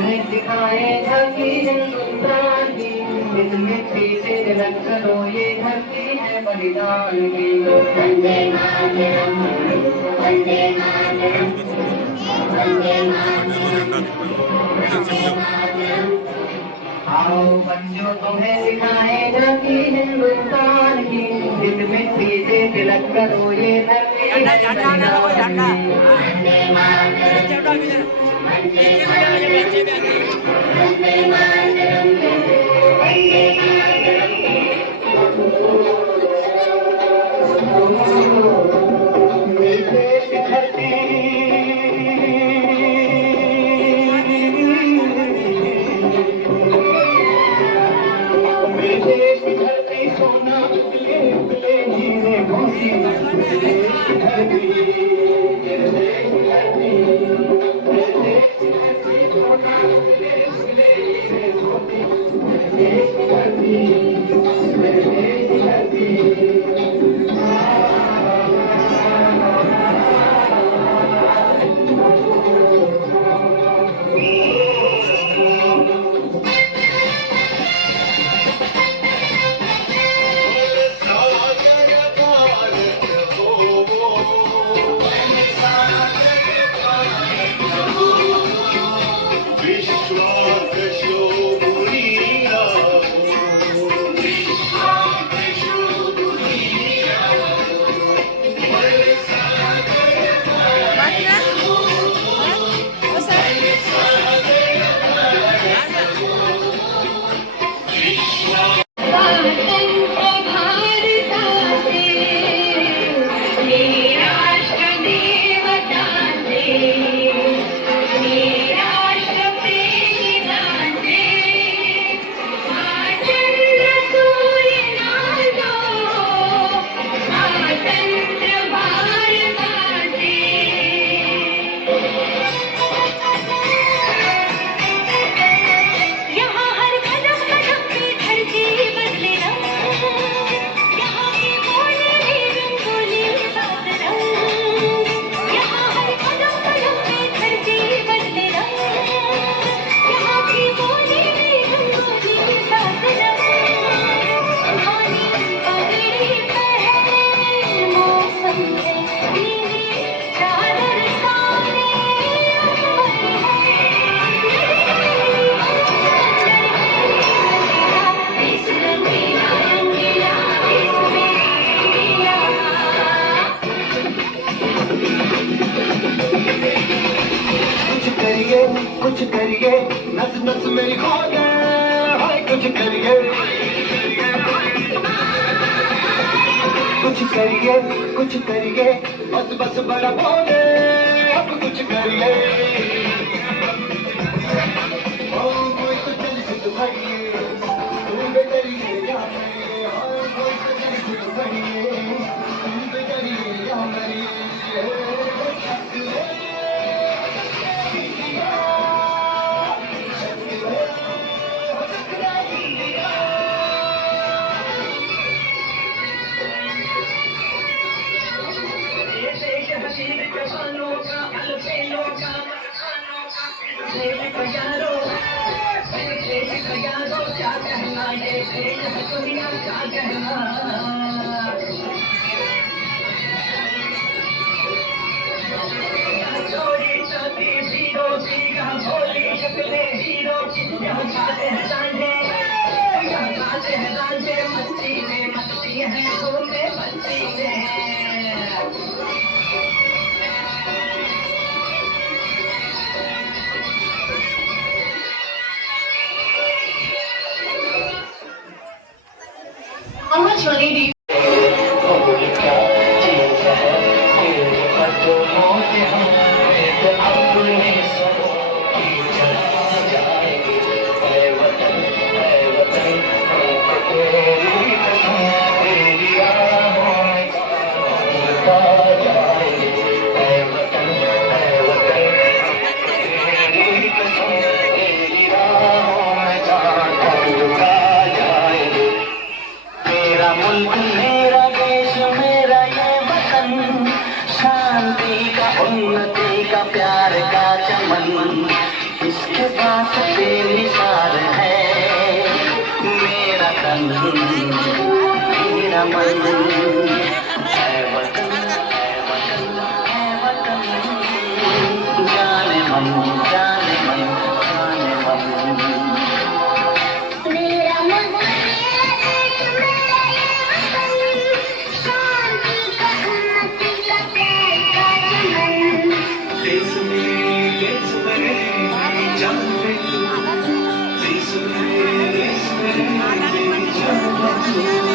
तुम्हें सिखाए धरती हिंदुस्तान की, इस मिट्टी से तिलक करो ये धरती है बलिदान की। वंदे मातरम, वंदे मातरम, वंदे मातरम, वंदे मातरम। आओ बच्चों तुम्हें सिखाए धरती हिंदुस्तान की, इस मिट्टी से तिलक करो ये धरती है बलिदान की। वंदे मातरम, वंदे मातरम, वंदे मातरम। देश धरती देश धरती सोना उगले उगले हीरे मोती, देश धरती देश धरती सोना उगले उगले हीरे मोती, देश धरती देश धरती। कुछ करिए नस नस मेरी खोले, कुछ करिए कुछ करिए बस बस बड़ा बोले, अब कुछ करिए। ओ कोई तो चल सिद्ध भाइये तुम बेटरिए या मरिए, ओ कोई तो चल सिद्ध भाइये तुम बेटरिए या मरिए। क्या कहना ये दुनिया क्या कहना, चोरी चांदी हीरो की भोली शक्लें हीरो की, यहाँ खाते हैं सांझे, यहाँ खाते हैं सांझे, मस्ती में मस्ती है घूमते मस्ती में। Johnny मेरा देश मेरा ये वतन, शांति का उन्नति का प्यार का चमन, इसके पास बेनिसार है मेरा तन मेरा मन है वतन है वतन है वतन जाने मन जाने मन जाने मन मेरा मन मेरा देश मेरा ये वतन शांति का उन्नति का प्यार का चमन देश में जान दे तू देश में मेरी जान दे तू